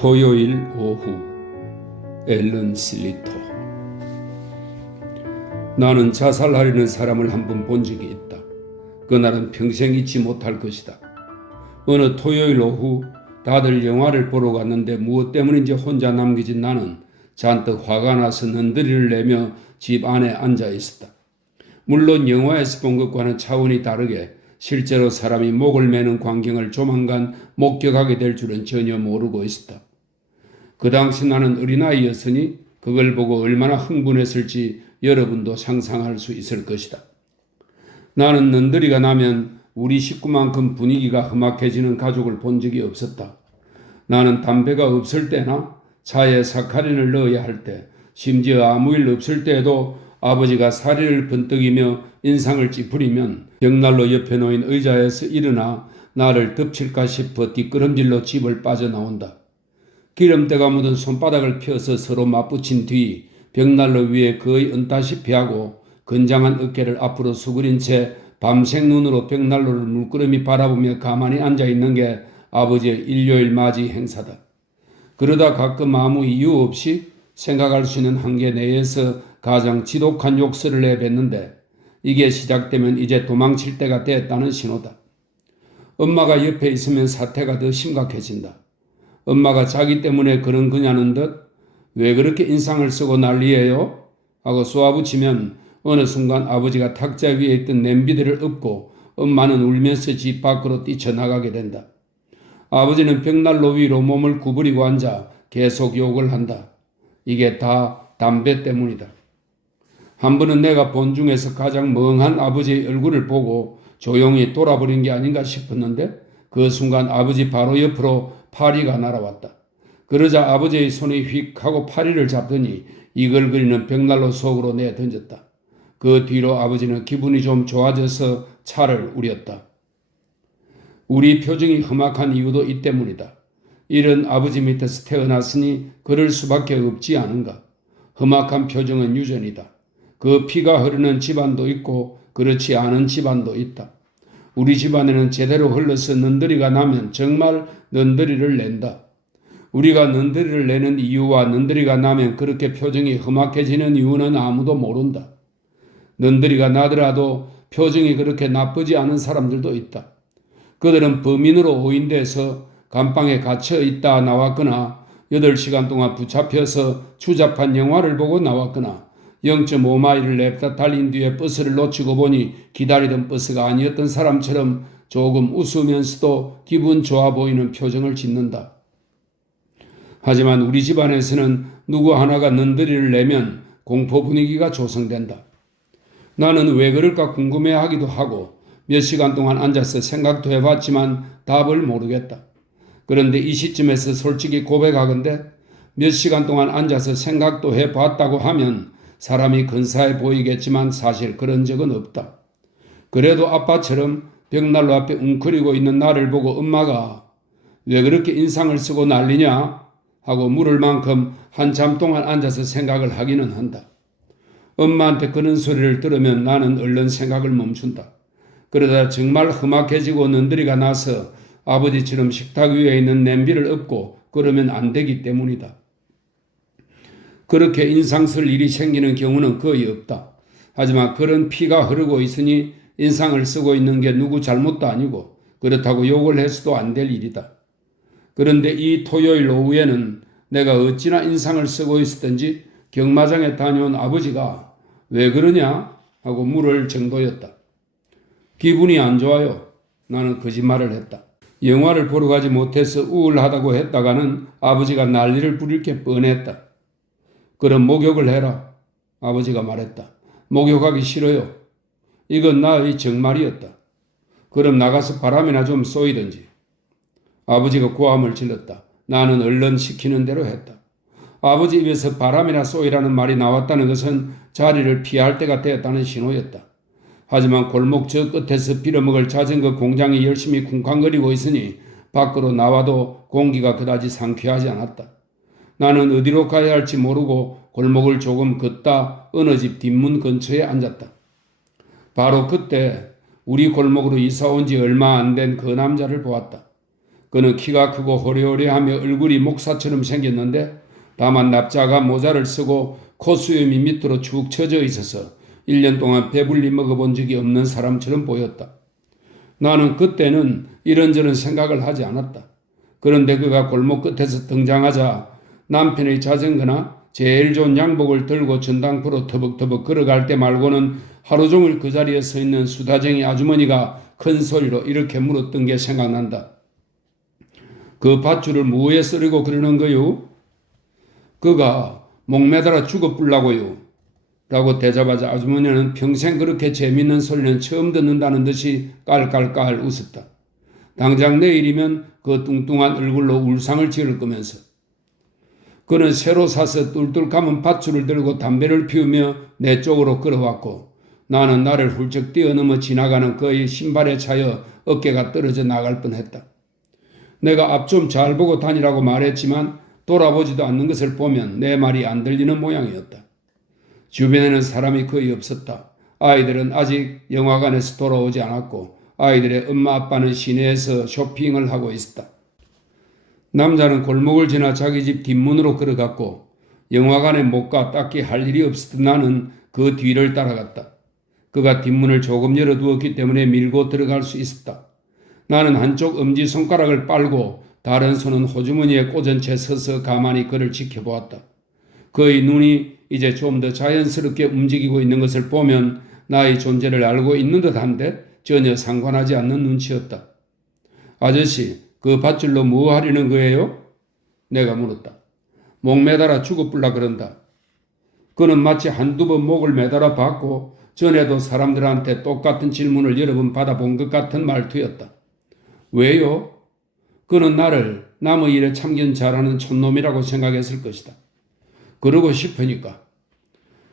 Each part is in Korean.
토요일 오후 앨런 슬리터. 나는 자살하려는 사람을 한 번 본 적이 있다. 그날은 평생 잊지 못할 것이다. 어느 토요일 오후 다들 영화를 보러 갔는데 무엇 때문인지 혼자 남겨진 나는 잔뜩 화가 나서 는드리를 내며 집 안에 앉아 있었다. 물론 영화에서 본 것과는 차원이 다르게 실제로 사람이 목을 매는 광경을 조만간 목격하게 될 줄은 전혀 모르고 있었다. 그 당시 나는 어린아이였으니 그걸 보고 얼마나 흥분했을지 여러분도 상상할 수 있을 것이다. 나는 는드리가 나면 우리 식구만큼 분위기가 험악해지는 가족을 본 적이 없었다. 나는 담배가 없을 때나 차에 사카린을 넣어야 할 때, 심지어 아무 일 없을 때에도 아버지가 사리를 번뜩이며 인상을 찌푸리면 벽난로 옆에 놓인 의자에서 일어나 나를 덮칠까 싶어 뒷걸음질로 집을 빠져나온다. 기름때가 묻은 손바닥을 펴서 서로 맞붙인 뒤 벽난로 위에 거의 얹다시피 하고 건장한 어깨를 앞으로 수그린 채 밤색 눈으로 벽난로를 물끄러미 바라보며 가만히 앉아있는 게 아버지의 일요일 맞이 행사다. 그러다 가끔 아무 이유 없이 생각할 수 있는 한계 내에서 가장 지독한 욕설을 내뱉는데 이게 시작되면 이제 도망칠 때가 됐다는 신호다. 엄마가 옆에 있으면 사태가 더 심각해진다. 엄마가 자기 때문에 그런 거냐는 듯 왜 그렇게 인상을 쓰고 난리예요? 하고 쏘아붙이면 어느 순간 아버지가 탁자 위에 있던 냄비들을 엎고 엄마는 울면서 집 밖으로 뛰쳐나가게 된다. 아버지는 벽난로 위로 몸을 구부리고 앉아 계속 욕을 한다. 이게 다 담배 때문이다. 한 번은 내가 본 중에서 가장 멍한 아버지의 얼굴을 보고 조용히 돌아버린 게 아닌가 싶었는데 그 순간 아버지 바로 옆으로 파리가 날아왔다. 그러자 아버지의 손이 휙 하고 파리를 잡더니 이글거리는 벽난로 속으로 내던졌다. 그 뒤로 아버지는 기분이 좀 좋아져서 차를 우렸다. 우리 표정이 험악한 이유도 이 때문이다. 이런 아버지 밑에서 태어났으니 그럴 수밖에 없지 않은가. 험악한 표정은 유전이다. 그 피가 흐르는 집안도 있고 그렇지 않은 집안도 있다. 우리 집안에는 제대로 흘러서 는드리가 나면 정말 는드리를 낸다. 우리가 는드리를 내는 이유와 는드리가 나면 그렇게 표정이 험악해지는 이유는 아무도 모른다. 는드리가 나더라도 표정이 그렇게 나쁘지 않은 사람들도 있다. 그들은 범인으로 오인돼서 감방에 갇혀 있다 나왔거나 8시간 동안 붙잡혀서 추잡한 영화를 보고 나왔거나 0.5마일을 냅다 달린 뒤에 버스를 놓치고 보니 기다리던 버스가 아니었던 사람처럼 조금 웃으면서도 기분 좋아 보이는 표정을 짓는다. 하지만 우리 집안에서는 누구 하나가 는드리를 내면 공포 분위기가 조성된다. 나는 왜 그럴까 궁금해하기도 하고 몇 시간 동안 앉아서 생각도 해봤지만 답을 모르겠다. 그런데 이 시점에서 솔직히 고백하건대 몇 시간 동안 앉아서 생각도 해봤다고 하면 사람이 근사해 보이겠지만 사실 그런 적은 없다. 그래도 아빠처럼 벽난로 앞에 웅크리고 있는 나를 보고 엄마가 왜 그렇게 인상을 쓰고 난리냐 하고 물을 만큼 한참 동안 앉아서 생각을 하기는 한다. 엄마한테 그런 소리를 들으면 나는 얼른 생각을 멈춘다. 그러다 정말 험악해지고 는드리가 나서 아버지처럼 식탁 위에 있는 냄비를 엎고 그러면 안 되기 때문이다. 그렇게 인상 쓸 일이 생기는 경우는 거의 없다. 하지만 그런 피가 흐르고 있으니 인상을 쓰고 있는 게 누구 잘못도 아니고 그렇다고 욕을 해서도 안 될 일이다. 그런데 이 토요일 오후에는 내가 어찌나 인상을 쓰고 있었던지 경마장에 다녀온 아버지가 왜 그러냐 하고 물을 정도였다. 기분이 안 좋아요. 나는 거짓말을 했다. 영화를 보러 가지 못해서 우울하다고 했다가는 아버지가 난리를 부릴 게 뻔했다. 그럼 목욕을 해라. 아버지가 말했다. 목욕하기 싫어요. 이건 나의 정말이었다. 그럼 나가서 바람이나 좀 쏘이든지. 아버지가 고함을 질렀다. 나는 얼른 시키는 대로 했다. 아버지 입에서 바람이나 쏘이라는 말이 나왔다는 것은 자리를 피할 때가 되었다는 신호였다. 하지만 골목 저 끝에서 빌어먹을 자전거 공장이 열심히 쿵쾅거리고 있으니 밖으로 나와도 공기가 그다지 상쾌하지 않았다. 나는 어디로 가야 할지 모르고 골목을 조금 걷다 어느 집 뒷문 근처에 앉았다. 바로 그때 우리 골목으로 이사 온 지 얼마 안 된 그 남자를 보았다. 그는 키가 크고 호리호리하며 얼굴이 목사처럼 생겼는데 다만 납작한 모자를 쓰고 콧수염이 밑으로 축 처져 있어서 1년 동안 배불리 먹어본 적이 없는 사람처럼 보였다. 나는 그때는 이런저런 생각을 하지 않았다. 그런데 그가 골목 끝에서 등장하자 남편의 자전거나 제일 좋은 양복을 들고 전당포로 터벅터벅 걸어갈 때 말고는 하루 종일 그 자리에 서 있는 수다쟁이 아주머니가 큰 소리로 이렇게 물었던 게 생각난다. 그 밧줄을 뭐에 쓰려고 그러는 거요? 그가 목매달아 죽어 불라고요. 라고 대답하자 아주머니는 평생 그렇게 재밌는 소리는 처음 듣는다는 듯이 깔깔깔 웃었다. 당장 내일이면 그 뚱뚱한 얼굴로 울상을 지을 거면서. 그는 새로 사서 뚫뚫 감은 밧줄을 들고 담배를 피우며 내 쪽으로 걸어왔고 나는 나를 훌쩍 뛰어넘어 지나가는 그의 신발에 차여 어깨가 떨어져 나갈 뻔했다. 내가 앞 좀 잘 보고 다니라고 말했지만 돌아보지도 않는 것을 보면 내 말이 안 들리는 모양이었다. 주변에는 사람이 거의 없었다. 아이들은 아직 영화관에서 돌아오지 않았고 아이들의 엄마 아빠는 시내에서 쇼핑을 하고 있었다. 남자는 골목을 지나 자기 집 뒷문으로 걸어갔고 영화관에 못 가 딱히 할 일이 없었던 나는 그 뒤를 따라갔다. 그가 뒷문을 조금 열어두었기 때문에 밀고 들어갈 수 있었다. 나는 한쪽 엄지손가락을 빨고 다른 손은 호주머니에 꽂은 채 서서 가만히 그를 지켜보았다. 그의 눈이 이제 좀 더 자연스럽게 움직이고 있는 것을 보면 나의 존재를 알고 있는 듯한데 전혀 상관하지 않는 눈치였다. 아저씨, 그 밧줄로 뭐 하려는 거예요? 내가 물었다. 목 매달아 죽어불라 그런다. 그는 마치 한두 번 목을 매달아 봤고 전에도 사람들한테 똑같은 질문을 여러 번 받아본 것 같은 말투였다. 왜요? 그는 나를 남의 일에 참견 잘하는 촌놈이라고 생각했을 것이다. 그러고 싶으니까.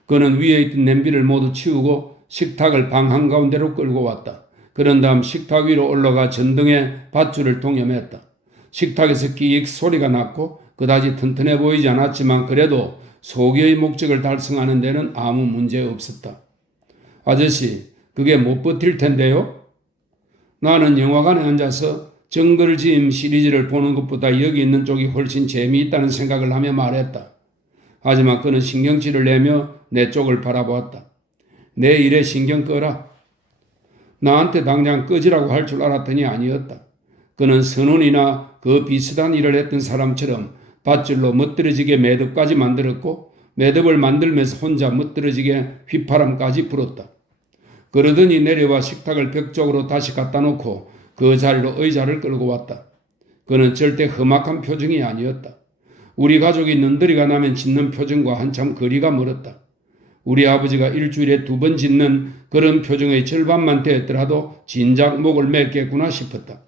그는 위에 있던 냄비를 모두 치우고 식탁을 방 한가운데로 끌고 왔다. 그런 다음 식탁 위로 올라가 전등에 밧줄을 동여맸다. 식탁에서 끼익 소리가 났고 그다지 튼튼해 보이지 않았지만 그래도 소기의 목적을 달성하는 데는 아무 문제 없었다. 아저씨, 그게 못 버틸 텐데요? 나는 영화관에 앉아서 정글짐 시리즈를 보는 것보다 여기 있는 쪽이 훨씬 재미있다는 생각을 하며 말했다. 하지만 그는 신경질을 내며 내 쪽을 바라보았다. 내 일에 신경 꺼라. 나한테 당장 꺼지라고 할 줄 알았더니 아니었다. 그는 선원이나 그 비슷한 일을 했던 사람처럼 밧줄로 멋들어지게 매듭까지 만들었고 매듭을 만들면서 혼자 멋들어지게 휘파람까지 불었다. 그러더니 내려와 식탁을 벽 쪽으로 다시 갖다 놓고 그 자리로 의자를 끌고 왔다. 그는 절대 험악한 표정이 아니었다. 우리 가족이 눈더리가 나면 짓는 표정과 한참 거리가 멀었다. 우리 아버지가 일주일에 2번 짓는 그런 표정의 절반만 되었더라도 진작 목을 맸겠구나 싶었다.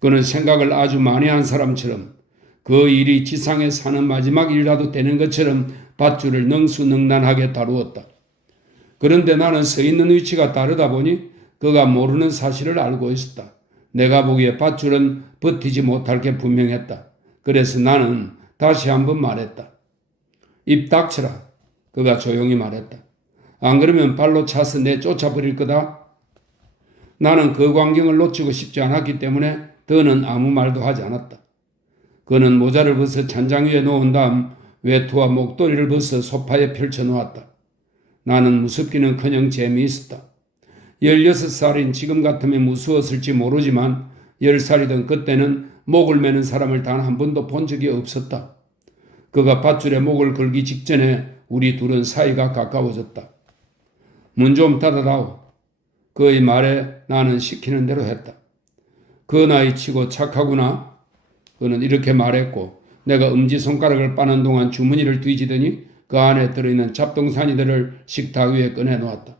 그는 생각을 아주 많이 한 사람처럼 그 일이 지상에 사는 마지막 일이라도 되는 것처럼 밧줄을 능수능란하게 다루었다. 그런데 나는 서 있는 위치가 다르다 보니 그가 모르는 사실을 알고 있었다. 내가 보기에 밧줄은 버티지 못할 게 분명했다. 그래서 나는 다시 한번 말했다. 입 닥쳐라. 그가 조용히 말했다. 안 그러면 발로 차서 내 쫓아버릴 거다. 나는 그 광경을 놓치고 싶지 않았기 때문에 더는 아무 말도 하지 않았다. 그는 모자를 벗어 찬장 위에 놓은 다음 외투와 목도리를 벗어 소파에 펼쳐놓았다. 나는 무섭기는커녕 재미있었다. 16살인 지금 같으면 무서웠을지 모르지만 10살이던 그때는 목을 매는 사람을 단 한 번도 본 적이 없었다. 그가 밧줄에 목을 걸기 직전에 우리 둘은 사이가 가까워졌다. 문 좀 닫아다오. 그의 말에 나는 시키는 대로 했다. 그 나이 치고 착하구나. 그는 이렇게 말했고 내가 엄지손가락을 빠는 동안 주머니를 뒤지더니 그 안에 들어있는 잡동사니들을 식탁 위에 꺼내놓았다.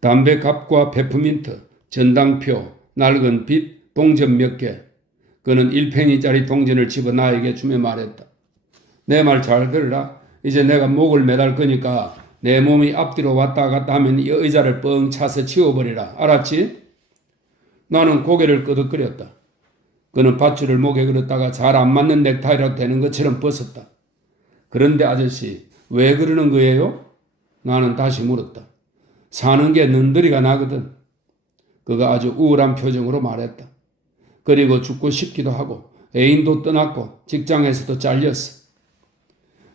담배갑과 페퍼민트, 전당표, 낡은 빛, 동전 몇 개. 그는 1페니짜리 동전을 집어 나에게 주며 말했다. 내 말 잘 들으라. 이제 내가 목을 매달 거니까 내 몸이 앞뒤로 왔다 갔다 하면 이 의자를 뻥 차서 치워버리라. 알았지? 나는 고개를 끄덕거렸다. 그는 밧줄을 목에 걸었다가 잘 안 맞는 넥타이라도 되는 것처럼 벗었다. 그런데 아저씨, 왜 그러는 거예요? 나는 다시 물었다. 사는 게 눈더리가 나거든. 그가 아주 우울한 표정으로 말했다. 그리고 죽고 싶기도 하고 애인도 떠났고 직장에서도 잘렸어.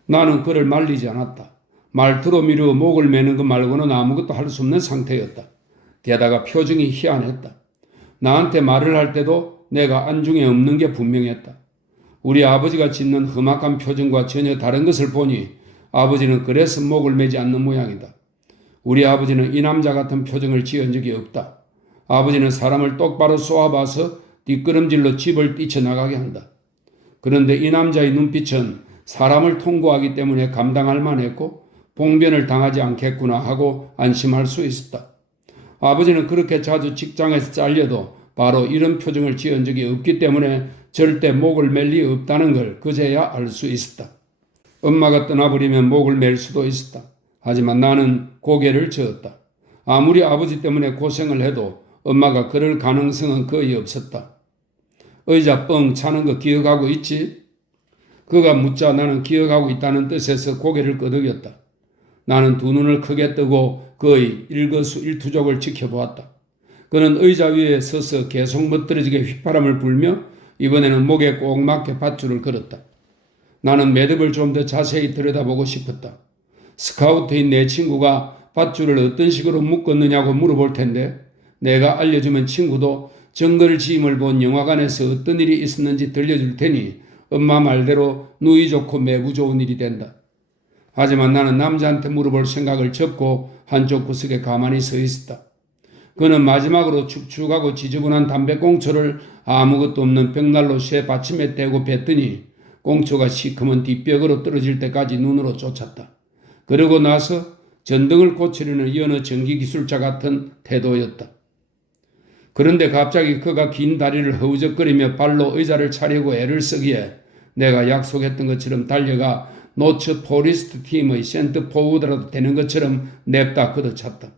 나는 그를 말리지 않았다. 말투로 미루어 목을 매는 것 말고는 아무것도 할 수 없는 상태였다. 게다가 표정이 희한했다. 나한테 말을 할 때도 내가 안중에 없는 게 분명했다. 우리 아버지가 짓는 험악한 표정과 전혀 다른 것을 보니 아버지는 그래서 목을 매지 않는 모양이다. 우리 아버지는 이 남자 같은 표정을 지은 적이 없다. 아버지는 사람을 똑바로 쏘아봐서 뒷걸음질로 집을 뛰쳐나가게 한다. 그런데 이 남자의 눈빛은 사람을 통과하기 때문에 감당할 만했고 봉변을 당하지 않겠구나 하고 안심할 수 있었다. 아버지는 그렇게 자주 직장에서 잘려도 바로 이런 표정을 지은 적이 없기 때문에 절대 목을 맬 리 없다는 걸 그제야 알 수 있었다. 엄마가 떠나버리면 목을 맬 수도 있었다. 하지만 나는 고개를 저었다. 아무리 아버지 때문에 고생을 해도 엄마가 그럴 가능성은 거의 없었다. 의자 뻥 차는 거 기억하고 있지? 그가 묻자 나는 기억하고 있다는 뜻에서 고개를 끄덕였다. 나는 두 눈을 크게 뜨고 그의 일거수일투족을 지켜보았다. 그는 의자 위에 서서 계속 멋들어지게 휘파람을 불며 이번에는 목에 꼭 맞게 밧줄을 걸었다. 나는 매듭을 좀 더 자세히 들여다보고 싶었다. 스카우트인 내 친구가 밧줄을 어떤 식으로 묶었느냐고 물어볼 텐데 내가 알려주면 친구도 정글 지임을 본 영화관에서 어떤 일이 있었는지 들려줄 테니 엄마 말대로 누이 좋고 매부 좋은 일이 된다. 하지만 나는 남자한테 물어볼 생각을 접고 한쪽 구석에 가만히 서 있었다. 그는 마지막으로 축축하고 지저분한 담배꽁초를 아무것도 없는 벽난로 쇠 받침에 떼고 뱉더니 꽁초가 시커먼 뒷벽으로 떨어질 때까지 눈으로 쫓았다. 그러고 나서 전등을 고치려는 여느 전기기술자 같은 태도였다. 그런데 갑자기 그가 긴 다리를 허우적거리며 발로 의자를 차려고 애를 쓰기에 내가 약속했던 것처럼 달려가 노처 포리스트 팀의 센터 포우드라도 되는 것처럼 냅다 걷어찼다.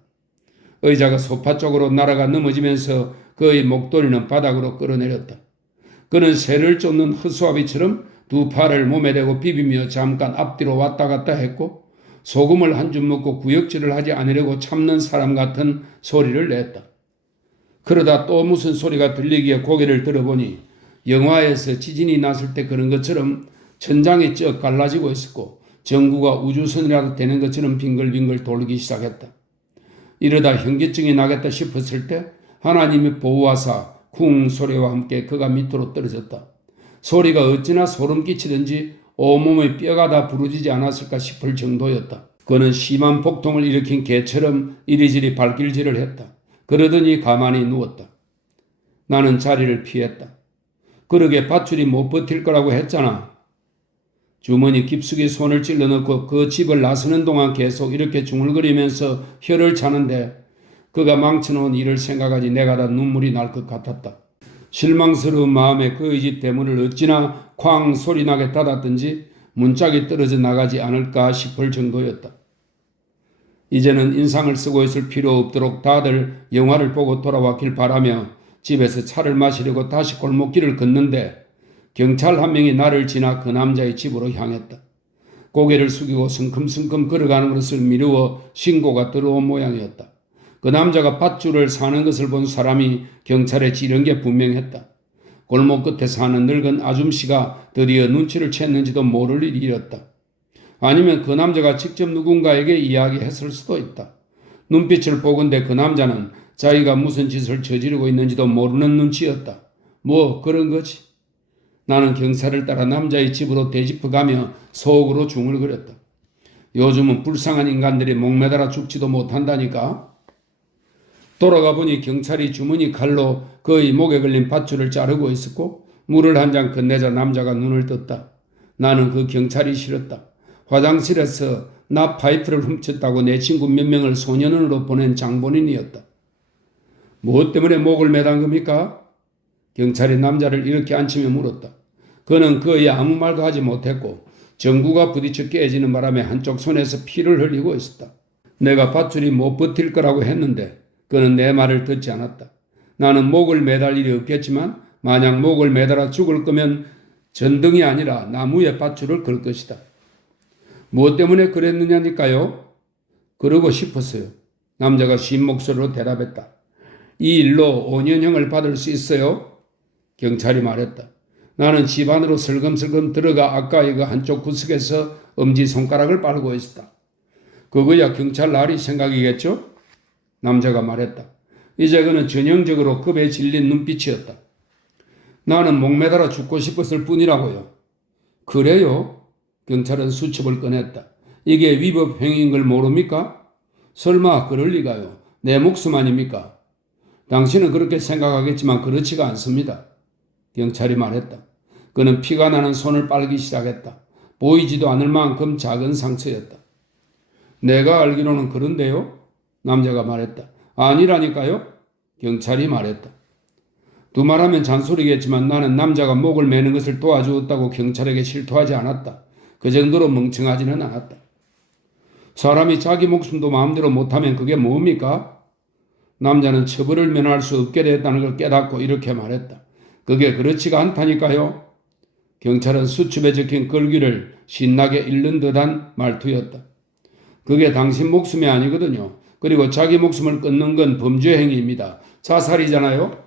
의자가 소파 쪽으로 날아가 넘어지면서 그의 목도리는 바닥으로 끌어내렸다. 그는 새를 쫓는 허수아비처럼 두 팔을 몸에 대고 비비며 잠깐 앞뒤로 왔다 갔다 했고 소금을 한 줌 먹고 구역질을 하지 않으려고 참는 사람 같은 소리를 냈다. 그러다 또 무슨 소리가 들리기에 고개를 들어보니 영화에서 지진이 났을 때 그런 것처럼 천장이 쩍 갈라지고 있었고 전구가 우주선이라도 되는 것처럼 빙글빙글 돌기 시작했다. 이러다 현기증이 나겠다 싶었을 때 하나님의 보호하사 쿵 소리와 함께 그가 밑으로 떨어졌다. 소리가 어찌나 소름 끼치든지 온몸의 뼈가 다 부러지지 않았을까 싶을 정도였다. 그는 심한 복통을 일으킨 개처럼 이리저리 발길질을 했다. 그러더니 가만히 누웠다. 나는 자리를 피했다. 그러게 밧줄이 못 버틸 거라고 했잖아. 주머니 깊숙이 손을 찔러 넣고 그 집을 나서는 동안 계속 이렇게 중얼거리면서 혀를 차는데 그가 망쳐놓은 일을 생각하니 내가 다 눈물이 날 것 같았다. 실망스러운 마음에 그의 집 대문을 어찌나 쾅 소리나게 닫았든지 문짝이 떨어져 나가지 않을까 싶을 정도였다. 이제는 인상을 쓰고 있을 필요 없도록 다들 영화를 보고 돌아왔길 바라며 집에서 차를 마시려고 다시 골목길을 걷는데 경찰 한 명이 나를 지나 그 남자의 집으로 향했다. 고개를 숙이고 성큼성큼 걸어가는 것을 미루어 신고가 들어온 모양이었다. 그 남자가 밧줄을 사는 것을 본 사람이 경찰에 지른 게 분명했다. 골목 끝에 사는 늙은 아줌씨가 드디어 눈치를 챘는지도 모를 일이었다. 아니면 그 남자가 직접 누군가에게 이야기했을 수도 있다. 눈빛을 보건대 그 남자는 자기가 무슨 짓을 저지르고 있는지도 모르는 눈치였다. 뭐 그런 거지. 나는 경찰을 따라 남자의 집으로 되짚어가며 속으로 중얼거렸다. 요즘은 불쌍한 인간들이 목매달아 죽지도 못한다니까. 돌아가 보니 경찰이 주머니 칼로 그의 목에 걸린 밧줄을 자르고 있었고 물을 한 잔 건네자 남자가 눈을 떴다. 나는 그 경찰이 싫었다. 화장실에서 나 파이프를 훔쳤다고 내 친구 몇 명을 소년원으로 보낸 장본인이었다. 무엇 때문에 목을 매단 겁니까? 경찰이 남자를 이렇게 앉히며 물었다. 그는 그의 아무 말도 하지 못했고 전구가 부딪혀 깨지는 바람에 한쪽 손에서 피를 흘리고 있었다. 내가 밧줄이 못 버틸 거라고 했는데 그는 내 말을 듣지 않았다. 나는 목을 매달 일이 없겠지만 만약 목을 매달아 죽을 거면 전등이 아니라 나무에 밧줄을 걸 것이다. 무엇 때문에 그랬느냐니까요? 그러고 싶었어요. 남자가 쉰 목소리로 대답했다. 이 일로 5년형을 받을 수 있어요? 경찰이 말했다. 나는 집 안으로 슬금슬금 들어가 아까의 그 한쪽 구석에서 엄지손가락을 빨고 있었다. 그거야 경찰 나리 생각이겠죠? 남자가 말했다. 이제 그는 전형적으로 겁에 질린 눈빛이었다. 나는 목매달아 죽고 싶었을 뿐이라고요. 그래요? 경찰은 수첩을 꺼냈다. 이게 위법 행위인 걸 모릅니까? 설마 그럴 리가요. 내 목숨 아닙니까? 당신은 그렇게 생각하겠지만 그렇지가 않습니다. 경찰이 말했다. 그는 피가 나는 손을 빨기 시작했다. 보이지도 않을 만큼 작은 상처였다. 내가 알기로는 그런데요? 남자가 말했다. 아니라니까요? 경찰이 말했다. 두말하면 잔소리겠지만 나는 남자가 목을 매는 것을 도와주었다고 경찰에게 실토하지 않았다. 그 정도로 멍청하지는 않았다. 사람이 자기 목숨도 마음대로 못하면 그게 뭡니까? 남자는 처벌을 면할 수 없게 됐다는 걸 깨닫고 이렇게 말했다. 그게 그렇지가 않다니까요. 경찰은 수첩에 적힌 글귀를 신나게 읽는 듯한 말투였다. 그게 당신 목숨이 아니거든요. 그리고 자기 목숨을 끊는 건 범죄 행위입니다. 자살이잖아요.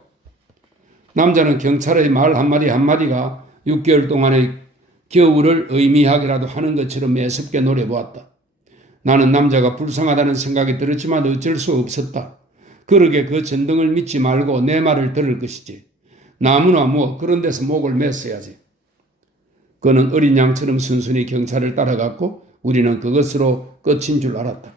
남자는 경찰의 말 한마디 한마디가 6개월 동안의 겨울을 의미하기라도 하는 것처럼 매섭게 노려보았다. 나는 남자가 불쌍하다는 생각이 들었지만 어쩔 수 없었다. 그러게 그 전등을 믿지 말고 내 말을 들을 것이지. 나무나 뭐 그런 데서 목을 맸어야지. 그는 어린 양처럼 순순히 경찰을 따라갔고 우리는 그것으로 끝인 줄 알았다.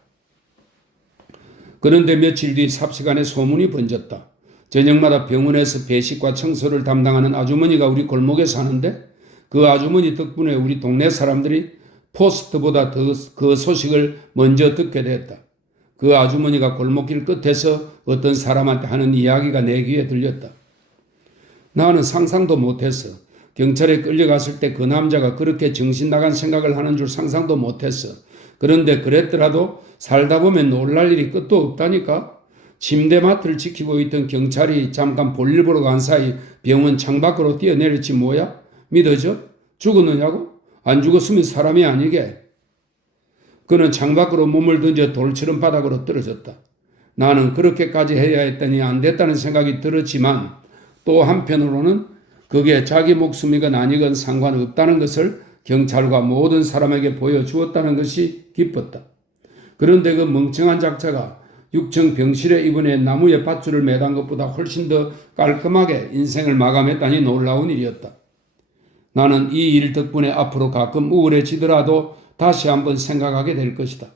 그런데 며칠 뒤 삽시간에 소문이 번졌다. 저녁마다 병원에서 배식과 청소를 담당하는 아주머니가 우리 골목에 사는데 그 아주머니 덕분에 우리 동네 사람들이 포스트보다 더 그 소식을 먼저 듣게 됐다. 그 아주머니가 골목길 끝에서 어떤 사람한테 하는 이야기가 내 귀에 들렸다. 나는 상상도 못했어. 경찰에 끌려갔을 때 그 남자가 그렇게 정신 나간 생각을 하는 줄 상상도 못했어. 그런데 그랬더라도 살다 보면 놀랄 일이 끝도 없다니까. 침대맡을 지키고 있던 경찰이 잠깐 볼일 보러 간 사이 병원 창밖으로 뛰어내렸지 뭐야? 믿어져? 죽었느냐고? 안 죽었으면 사람이 아니게. 그는 창밖으로 몸을 던져 돌처럼 바닥으로 떨어졌다. 나는 그렇게까지 해야 했더니 안 됐다는 생각이 들었지만 또 한편으로는 그게 자기 목숨이건 아니건 상관없다는 것을 경찰과 모든 사람에게 보여주었다는 것이 기뻤다. 그런데 그 멍청한 작자가 6층 병실에 입원해 나무에 밧줄을 매단 것보다 훨씬 더 깔끔하게 인생을 마감했다니 놀라운 일이었다. 나는 이 일 덕분에 앞으로 가끔 우울해지더라도 다시 한번 생각하게 될 것이다.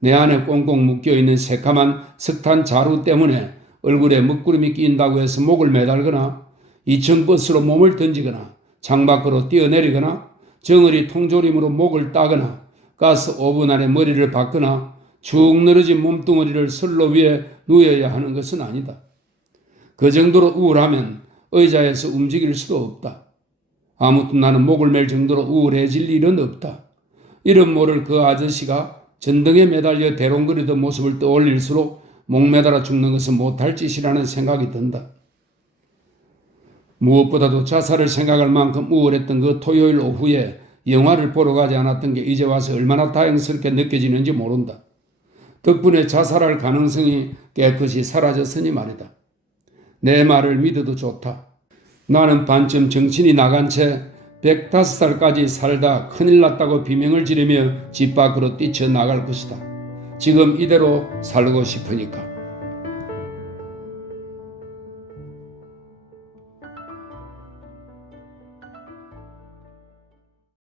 내 안에 꽁꽁 묶여있는 새카만 석탄 자루 때문에 얼굴에 먹구름이 끼인다고 해서 목을 매달거나 2층 버스로 몸을 던지거나 창밖으로 뛰어내리거나 정어리 통조림으로 목을 따거나 가스 오븐 안에 머리를 박거나 축 늘어진 몸뚱어리를 선로 위에 누워야 하는 것은 아니다. 그 정도로 우울하면 의자에서 움직일 수도 없다. 아무튼 나는 목을 맬 정도로 우울해질 일은 없다. 이름 모를 그 아저씨가 전등에 매달려 대롱거리던 모습을 떠올릴수록 목매달아 죽는 것은 못할 짓이라는 생각이 든다. 무엇보다도 자살을 생각할 만큼 우울했던 그 토요일 오후에 영화를 보러 가지 않았던 게 이제 와서 얼마나 다행스럽게 느껴지는지 모른다. 덕분에 자살할 가능성이 깨끗이 사라졌으니 말이다. 내 말을 믿어도 좋다. 나는 반쯤 정신이 나간 채 105살까지 살다 큰일 났다고 비명을 지르며 집 밖으로 뛰쳐나갈 것이다. 지금 이대로 살고 싶으니까.